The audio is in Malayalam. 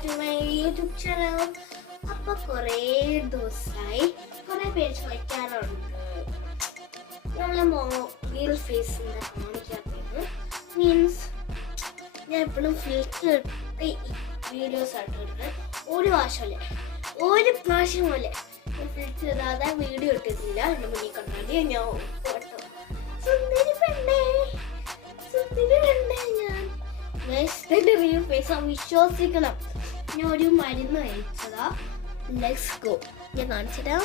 Back to my YouTube channel. അപ്പോൾ കുറേ ദിവസമായി കുറേ പേര് ചോദിക്കാറുണ്ട് നമ്മളെ റിയൽ ഫേസ് എന്താ കാണിക്കാത്തത്. മീൻസ് ഞാൻ എപ്പോഴും ഫിൽറ്റർ ഇട്ട് വീഡിയോസ് ആയിട്ട് ഇടുന്നത്. ഒരു പ്രാവശ്യം പോലെ ഫിൽറ്റർ ഇടാതെ വീഡിയോ ഇട്ടിട്ടില്ല. എൻ്റെ മുന്നിൽ കണ്ടാൽ ഞാൻ ഫോട്ടോ സുന്ദരി പെണ്ണേ ഞാൻ എൻ്റെ റിയൽ ഫേസ് വിശ്വസിക്കണം. ഞാൻ ഒരു മരുന്ന് കഴിച്ചതാ. Let's go. ഞാൻ കാണിച്ചിടാം.